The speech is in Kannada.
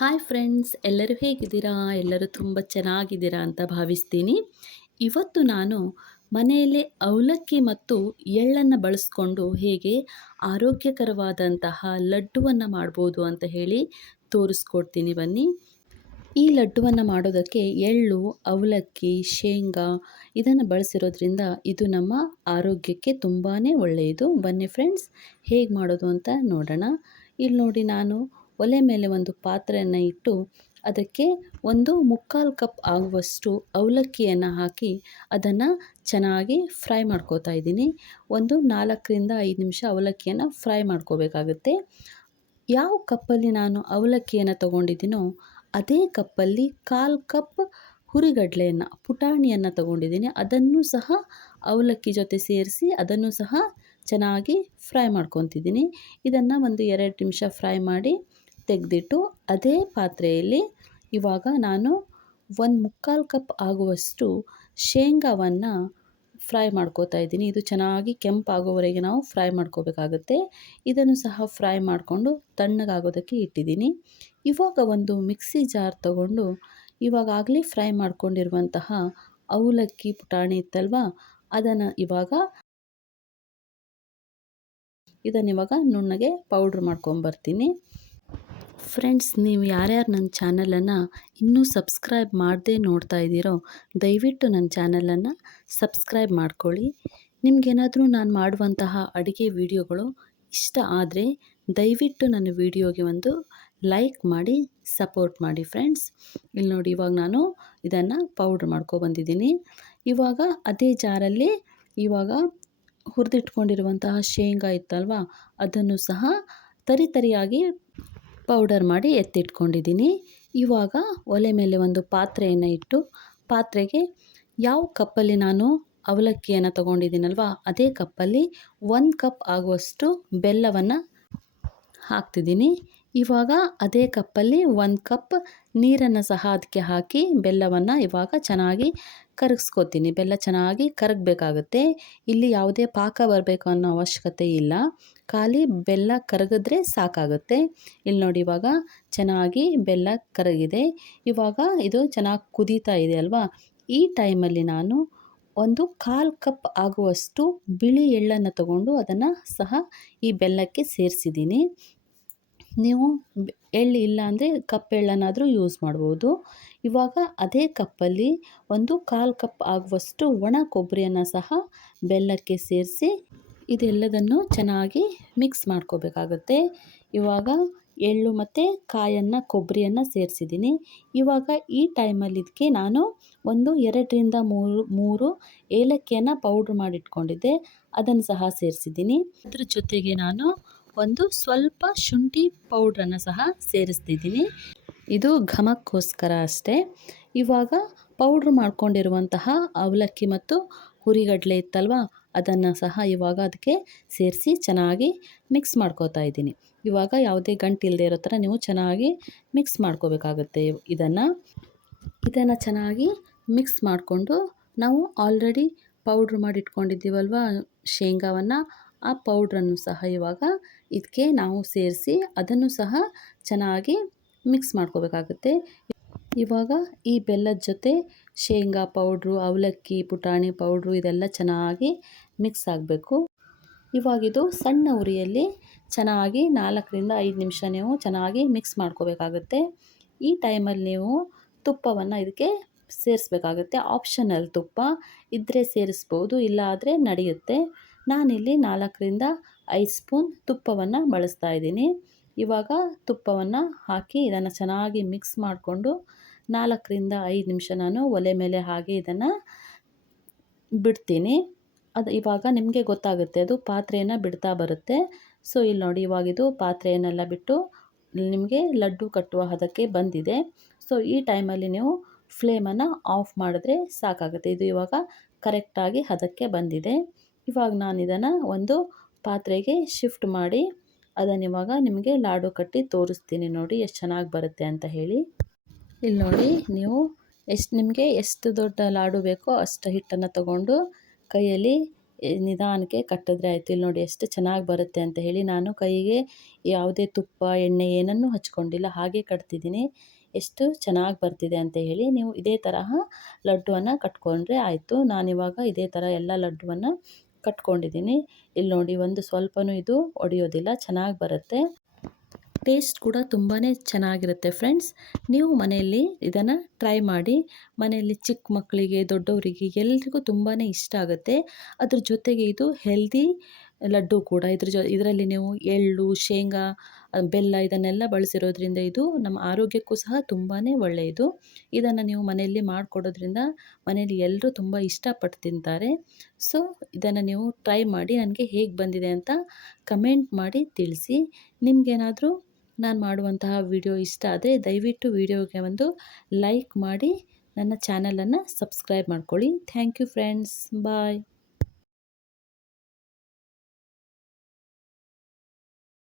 ಹಾಯ್ ಫ್ರೆಂಡ್ಸ್, ಎಲ್ಲರೂ ಹೇಗಿದ್ದೀರಾ? ಎಲ್ಲರೂ ತುಂಬ ಚೆನ್ನಾಗಿದ್ದೀರಾ ಅಂತ ಭಾವಿಸ್ತೀನಿ. ಇವತ್ತು ನಾನು ಮನೆಯಲ್ಲೇ ಅವಲಕ್ಕಿ ಮತ್ತು ಎಳ್ಳನ್ನು ಬಳಸ್ಕೊಂಡು ಹೇಗೆ ಆರೋಗ್ಯಕರವಾದಂತಹ ಲಡ್ಡುವನ್ನು ಮಾಡ್ಬೋದು ಅಂತ ಹೇಳಿ ತೋರಿಸ್ಕೊಡ್ತೀನಿ ಬನ್ನಿ. ಈ ಲಡ್ಡುವನ್ನು ಮಾಡೋದಕ್ಕೆ ಎಳ್ಳು, ಅವಲಕ್ಕಿ, ಶೇಂಗಾ ಇದನ್ನು ಬಳಸಿರೋದ್ರಿಂದ ಇದು ನಮ್ಮ ಆರೋಗ್ಯಕ್ಕೆ ತುಂಬಾ ಒಳ್ಳೆಯದು. ಬನ್ನಿ ಫ್ರೆಂಡ್ಸ್, ಹೇಗೆ ಮಾಡೋದು ಅಂತ ನೋಡೋಣ. ಇಲ್ಲಿ ನೋಡಿ, ನಾನು ಒಲೆ ಮೇಲೆ ಒಂದು ಪಾತ್ರೆಯನ್ನು ಇಟ್ಟು ಅದಕ್ಕೆ ಒಂದು ಮುಕ್ಕಾಲು ಕಪ್ ಆಗುವಷ್ಟು ಅವಲಕ್ಕಿಯನ್ನು ಹಾಕಿ ಅದನ್ನು ಚೆನ್ನಾಗಿ ಫ್ರೈ ಮಾಡ್ಕೋತಾ ಇದ್ದೀನಿ. ಒಂದು 4ರಿಂದ 5 ನಿಮಿಷ ಅವಲಕ್ಕಿಯನ್ನು ಫ್ರೈ ಮಾಡ್ಕೋಬೇಕಾಗುತ್ತೆ. ಯಾವ ಕಪ್ಪಲ್ಲಿ ನಾನು ಅವಲಕ್ಕಿಯನ್ನು ತಗೊಂಡಿದ್ದೀನೋ ಅದೇ ಕಪ್ಪಲ್ಲಿ 1/4 ಕಪ್ ಹುರಿಗಡಲೆಯನ್ನು, ಪುಟಾಣಿಯನ್ನು ತಗೊಂಡಿದ್ದೀನಿ. ಅದನ್ನು ಸಹ ಅವಲಕ್ಕಿ ಜೊತೆ ಸೇರಿಸಿ ಅದನ್ನು ಸಹ ಚೆನ್ನಾಗಿ ಫ್ರೈ ಮಾಡ್ಕೊತಿದ್ದೀನಿ. ಇದನ್ನು ಒಂದು 2 ನಿಮಿಷ ಫ್ರೈ ಮಾಡಿ ತೆಗೆದಿಟ್ಟು ಅದೇ ಪಾತ್ರೆಯಲ್ಲಿ ಇವಾಗ ನಾನು ಒಂದು ಮುಕ್ಕಾಲು ಕಪ್ ಆಗುವಷ್ಟು ಶೇಂಗಾವನ್ನು ಫ್ರೈ ಮಾಡ್ಕೋತಾ ಇದ್ದೀನಿ. ಇದು ಚೆನ್ನಾಗಿ ಕೆಂಪಾಗೋವರೆಗೆ ನಾವು ಫ್ರೈ ಮಾಡ್ಕೋಬೇಕಾಗುತ್ತೆ. ಇದನ್ನು ಸಹ ಫ್ರೈ ಮಾಡಿಕೊಂಡು ತಣ್ಣಗಾಗೋದಕ್ಕೆ ಇಟ್ಟಿದ್ದೀನಿ. ಇವಾಗ ಒಂದು ಮಿಕ್ಸಿ ಜಾರ್ ತಗೊಂಡು ಇವಾಗಲೇ ಫ್ರೈ ಮಾಡ್ಕೊಂಡಿರುವಂತಹ ಅವಲಕ್ಕಿ ಪುಟಾಣಿ ಇತ್ತಲ್ವ, ಇದನ್ನಿವಾಗ ನುಣ್ಣಗೆ ಪೌಡ್ರ್ ಮಾಡ್ಕೊಂಬರ್ತೀನಿ. ಫ್ರೆಂಡ್ಸ್, ನೀವು ಯಾರ್ಯಾರು ನನ್ನ ಚಾನಲನ್ನು ಇನ್ನೂ ಸಬ್ಸ್ಕ್ರೈಬ್ ಮಾಡದೆ ನೋಡ್ತಾ ಇದ್ದೀರೋ ದಯವಿಟ್ಟು ನನ್ನ ಚಾನಲನ್ನು ಸಬ್ಸ್ಕ್ರೈಬ್ ಮಾಡ್ಕೊಳ್ಳಿ. ನಿಮಗೇನಾದರೂ ನಾನು ಮಾಡುವಂತಹ ಅಡುಗೆ ವಿಡಿಯೋಗಳು ಇಷ್ಟ ಆದರೆ ದಯವಿಟ್ಟು ನನ್ನ ವಿಡಿಯೋಗೆ ಒಂದು ಲೈಕ್ ಮಾಡಿ ಸಪೋರ್ಟ್ ಮಾಡಿ ಫ್ರೆಂಡ್ಸ್. ಇಲ್ಲಿ ನೋಡಿ, ಇವಾಗ ನಾನು ಇದನ್ನು ಪೌಡ್ರ್ ಮಾಡ್ಕೊಬಂದಿದ್ದೀನಿ. ಇವಾಗ ಅದೇ ಜಾರಲ್ಲಿ ಇವಾಗ ಹುರಿದಿಟ್ಕೊಂಡಿರುವಂತಹ ಶೇಂಗಾ ಇತ್ತಲ್ವ, ಅದನ್ನು ಸಹ ತರಿಯಾಗಿ ಪೌಡರ್ ಮಾಡಿ ಎತ್ತಿಟ್ಕೊಂಡಿದ್ದೀನಿ. ಇವಾಗ ಒಲೆ ಮೇಲೆ ಒಂದು ಪಾತ್ರೆಯನ್ನು ಇಟ್ಟು ಪಾತ್ರೆಗೆ ಯಾವ ಕಪ್ಪಲ್ಲಿ ನಾನು ಅವಲಕ್ಕಿಯನ್ನು ತಗೊಂಡಿದ್ದೀನಲ್ವ ಅದೇ ಕಪ್ಪಲ್ಲಿ 1 ಕಪ್ ಆಗುವಷ್ಟು ಬೆಲ್ಲವನ್ನು ಹಾಕ್ತಿದ್ದೀನಿ. ಇವಾಗ ಅದೇ ಕಪ್ಪಲ್ಲಿ 1 ಕಪ್ ನೀರನ್ನು ಸಹ ಅದಕ್ಕೆ ಹಾಕಿ ಬೆಲ್ಲವನ್ನು ಇವಾಗ ಚೆನ್ನಾಗಿ ಕರಗಿಸ್ಕೊತೀನಿ. ಬೆಲ್ಲ ಚೆನ್ನಾಗಿ ಕರಗಬೇಕಾಗುತ್ತೆ. ಇಲ್ಲಿ ಯಾವುದೇ ಪಾಕ ಬರಬೇಕು ಅನ್ನೋ ಅವಶ್ಯಕತೆ ಇಲ್ಲ, ಖಾಲಿ ಬೆಲ್ಲ ಕರಗಿದ್ರೆ ಸಾಕಾಗುತ್ತೆ. ಇಲ್ಲಿ ನೋಡಿ, ಇವಾಗ ಚೆನ್ನಾಗಿ ಬೆಲ್ಲ ಕರಗಿದೆ. ಇವಾಗ ಇದು ಚೆನ್ನಾಗಿ ಕುದೀತಾ ಇದೆ ಅಲ್ವಾ, ಈ ಟೈಮಲ್ಲಿ ನಾನು ಒಂದು 1/4 ಕಪ್ ಆಗುವಷ್ಟು ಬಿಳಿ ಎಳ್ಳನ್ನು ತಗೊಂಡು ಅದನ್ನು ಸಹ ಈ ಬೆಲ್ಲಕ್ಕೆ ಸೇರಿಸಿದ್ದೀನಿ. ನೀವು ಎಳ್ಳು ಇಲ್ಲ ಅಂದರೆ ಕಪ್ ಎಳ್ಳನ್ನಾದರೂ ಯೂಸ್ ಮಾಡ್ಬೋದು. ಇವಾಗ ಅದೇ ಕಪ್ಪಲ್ಲಿ ಒಂದು 1/4 ಕಪ್ ಆಗುವಷ್ಟು ಒಣ ಕೊಬ್ಬರಿಯನ್ನು ಸಹ ಬೆಲ್ಲಕ್ಕೆ ಸೇರಿಸಿ ಇದೆಲ್ಲದನ್ನು ಚೆನ್ನಾಗಿ ಮಿಕ್ಸ್ ಮಾಡ್ಕೋಬೇಕಾಗತ್ತೆ. ಇವಾಗ ಎಳ್ಳು ಮತ್ತು ಕೊಬ್ಬರಿಯನ್ನು ಸೇರಿಸಿದ್ದೀನಿ. ಇವಾಗ ಈ ಟೈಮಲ್ಲಿ ಇದಕ್ಕೆ ನಾನು ಒಂದು 2ರಿಂದ 3 ಏಲಕ್ಕಿಯನ್ನು ಪೌಡ್ರ್ ಮಾಡಿಟ್ಕೊಂಡಿದ್ದೆ, ಅದನ್ನು ಸಹ ಸೇರಿಸಿದ್ದೀನಿ. ಅದ್ರ ಜೊತೆಗೆ ನಾನು ಒಂದು ಸ್ವಲ್ಪ ಶುಂಠಿ ಪೌಡ್ರನ್ನು ಸಹ ಸೇರಿಸ್ತಿದ್ದೀನಿ. ಇದು ಘಮಕ್ಕೋಸ್ಕರ ಅಷ್ಟೇ. ಇವಾಗ ಪೌಡ್ರ್ ಮಾಡ್ಕೊಂಡಿರುವಂತಹ ಅವಲಕ್ಕಿ ಮತ್ತು ಹುರಿಗಡಲೆ ಇತ್ತಲ್ವ, ಅದನ್ನು ಸಹ ಇವಾಗ ಅದಕ್ಕೆ ಸೇರಿಸಿ ಚೆನ್ನಾಗಿ ಮಿಕ್ಸ್ ಮಾಡ್ಕೋತಾ ಇದ್ದೀನಿ. ಇವಾಗ ಯಾವುದೇ ಗಂಟು ಇಲ್ಲದೆ ಇರೋ ಥರ ನೀವು ಚೆನ್ನಾಗಿ ಮಿಕ್ಸ್ ಮಾಡ್ಕೋಬೇಕಾಗುತ್ತೆ. ಇದನ್ನು ಚೆನ್ನಾಗಿ ಮಿಕ್ಸ್ ಮಾಡಿಕೊಂಡು ನಾವು ಆಲ್ರೆಡಿ ಪೌಡ್ರ್ ಮಾಡಿಟ್ಕೊಂಡಿದ್ದೀವಲ್ವ ಶೇಂಗಾವನ್ನು, ಆ ಪೌಡ್ರನ್ನು ಸಹ ಇವಾಗ ಇದಕ್ಕೆ ನಾವು ಸೇರಿಸಿ ಅದನ್ನು ಸಹ ಚೆನ್ನಾಗಿ ಮಿಕ್ಸ್ ಮಾಡ್ಕೋಬೇಕಾಗುತ್ತೆ. ಇವಾಗ ಈ ಬೆಲ್ಲದ ಜೊತೆ ಶೇಂಗಾ ಪೌಡ್ರು, ಅವಲಕ್ಕಿ, ಪುಟಾಣಿ ಪೌಡ್ರು ಇದೆಲ್ಲ ಚೆನ್ನಾಗಿ ಮಿಕ್ಸ್ ಆಗಬೇಕು. ಇವಾಗಿದು ಸಣ್ಣ ಉರಿಯಲ್ಲಿ ಚೆನ್ನಾಗಿ 4ರಿಂದ 5 ನಿಮಿಷ ನೀವು ಚೆನ್ನಾಗಿ ಮಿಕ್ಸ್ ಮಾಡ್ಕೋಬೇಕಾಗುತ್ತೆ. ಈ ಟೈಮಲ್ಲಿ ನೀವು ತುಪ್ಪವನ್ನು ಇದಕ್ಕೆ ಸೇರಿಸ್ಬೇಕಾಗುತ್ತೆ. ಆಪ್ಷನಲ್, ತುಪ್ಪ ಇದ್ದರೆ ಸೇರಿಸ್ಬೋದು, ಇಲ್ಲ ಆದರೆ ನಡೆಯುತ್ತೆ. ನಾನಿಲ್ಲಿ 4ರಿಂದ 5 ಸ್ಪೂನ್ ತುಪ್ಪವನ್ನು ಬಳಸ್ತಾ ಇದ್ದೀನಿ. ಇವಾಗ ತುಪ್ಪವನ್ನು ಹಾಕಿ ಇದನ್ನು ಚೆನ್ನಾಗಿ ಮಿಕ್ಸ್ ಮಾಡಿಕೊಂಡು 4ರಿಂದ 5 ನಿಮಿಷ ನಾನು ಒಲೆ ಮೇಲೆ ಹಾಗೆ ಇದನ್ನು ಬಿಡ್ತೀನಿ. ಅದು ಇವಾಗ ನಿಮಗೆ ಗೊತ್ತಾಗುತ್ತೆ, ಅದು ಪಾತ್ರೆಯನ್ನು ಬಿಡ್ತಾ ಬರುತ್ತೆ. ಸೊ ಇಲ್ಲಿ ನೋಡಿ, ಇವಾಗಿದು ಪಾತ್ರೆಯನ್ನೆಲ್ಲ ಬಿಟ್ಟು ನಿಮಗೆ ಲಡ್ಡು ಕಟ್ಟುವ ಹದಕ್ಕೆ ಬಂದಿದೆ. ಸೊ ಈ ಟೈಮಲ್ಲಿ ನೀವು ಫ್ಲೇಮನ್ನು ಆಫ್ ಮಾಡಿದ್ರೆ ಸಾಕಾಗುತ್ತೆ. ಇದು ಇವಾಗ ಕರೆಕ್ಟಾಗಿ ಹದಕ್ಕೆ ಬಂದಿದೆ. ಇವಾಗ ನಾನು ಇದನ್ನು ಒಂದು ಪಾತ್ರೆಗೆ ಶಿಫ್ಟ್ ಮಾಡಿ ಅದನ್ನು ಇವಾಗ ನಿಮಗೆ ಲಾಡು ಕಟ್ಟಿ ತೋರಿಸ್ತೀನಿ. ನೋಡಿ ಎಷ್ಟು ಚೆನ್ನಾಗಿ ಬರುತ್ತೆ ಅಂತ ಹೇಳಿ. ಇಲ್ಲಿ ನೋಡಿ, ನಿಮಗೆ ಎಷ್ಟು ದೊಡ್ಡ ಲಾಡು ಬೇಕೋ ಅಷ್ಟು ಹಿಟ್ಟನ್ನು ತಗೊಂಡು ಕೈಯಲ್ಲಿ ನಿಧಾನಕ್ಕೆ ಕಟ್ಟಿದ್ರೆ ಆಯಿತು. ಇಲ್ಲಿ ನೋಡಿ ಎಷ್ಟು ಚೆನ್ನಾಗಿ ಬರುತ್ತೆ ಅಂತ ಹೇಳಿ ನಾನು ಕೈಗೆ ಯಾವುದೇ ತುಪ್ಪ ಎಣ್ಣೆ ಏನನ್ನೂ ಹಚ್ಕೊಂಡಿಲ್ಲ, ಹಾಗೆ ಕಟ್ತಿದ್ದೀನಿ. ಎಷ್ಟು ಚೆನ್ನಾಗಿ ಬರ್ತಿದೆ ಅಂತ ಹೇಳಿ ನೀವು ಇದೇ ತರಹ ಲಡ್ಡುವನ್ನು ಕಟ್ಕೊಂಡ್ರೆ ಆಯಿತು. ನಾನಿವಾಗ ಇದೇ ಥರ ಎಲ್ಲ ಲಡ್ಡುವನ್ನು ಕಟ್ಕೊಂಡಿದ್ದೀನಿ. ಇಲ್ಲಿ ನೋಡಿ ಒಂದು ಸ್ವಲ್ಪನೂ ಇದು ಒಡೆಯೋದಿಲ್ಲ, ಚೆನ್ನಾಗಿ ಬರುತ್ತೆ. ಟೇಸ್ಟ್ ಕೂಡ ತುಂಬಾ ಚೆನ್ನಾಗಿರುತ್ತೆ ಫ್ರೆಂಡ್ಸ್. ನೀವು ಮನೆಯಲ್ಲಿ ಇದನ್ನು ಟ್ರೈ ಮಾಡಿ. ಮನೆಯಲ್ಲಿ ಚಿಕ್ಕ ಮಕ್ಕಳಿಗೆ, ದೊಡ್ಡವರಿಗೆ ಎಲ್ರಿಗೂ ತುಂಬಾ ಇಷ್ಟ ಆಗುತ್ತೆ. ಅದ್ರ ಜೊತೆಗೆ ಇದು ಹೆಲ್ದಿ ಲಡ್ಡು ಕೂಡ. ಇದರಲ್ಲಿ ನೀವು ಎಳ್ಳು, ಶೇಂಗಾ, ಬೆಲ್ಲ ಇದನ್ನೆಲ್ಲ ಬಳಸಿರೋದ್ರಿಂದ ಇದು ನಮ್ಮ ಆರೋಗ್ಯಕ್ಕೂ ಸಹ ತುಂಬಾ ಒಳ್ಳೆಯದು. ಇದನ್ನು ನೀವು ಮನೆಯಲ್ಲಿ ಮಾಡಿಕೊಡೋದ್ರಿಂದ ಮನೆಯಲ್ಲಿ ಎಲ್ಲರೂ ತುಂಬ ಇಷ್ಟಪಟ್ಟು ತಿಂತಾರೆ. ಸೊ ಇದನ್ನು ನೀವು ಟ್ರೈ ಮಾಡಿ ನನಗೆ ಹೇಗೆ ಬಂದಿದೆ ಅಂತ ಕಮೆಂಟ್ ಮಾಡಿ ತಿಳಿಸಿ. ನಿಮಗೇನಾದರೂ ನಾನು ಮಾಡುವಂತಹ ವಿಡಿಯೋ ಇಷ್ಟ ಆದರೆ ದಯವಿಟ್ಟು ವಿಡಿಯೋಗೆ ಒಂದು ಲೈಕ್ ಮಾಡಿ ನನ್ನ ಚಾನಲನ್ನು ಸಬ್ಸ್ಕ್ರೈಬ್ ಮಾಡ್ಕೊಳ್ಳಿ. Thank you friends. ಬಾಯ್.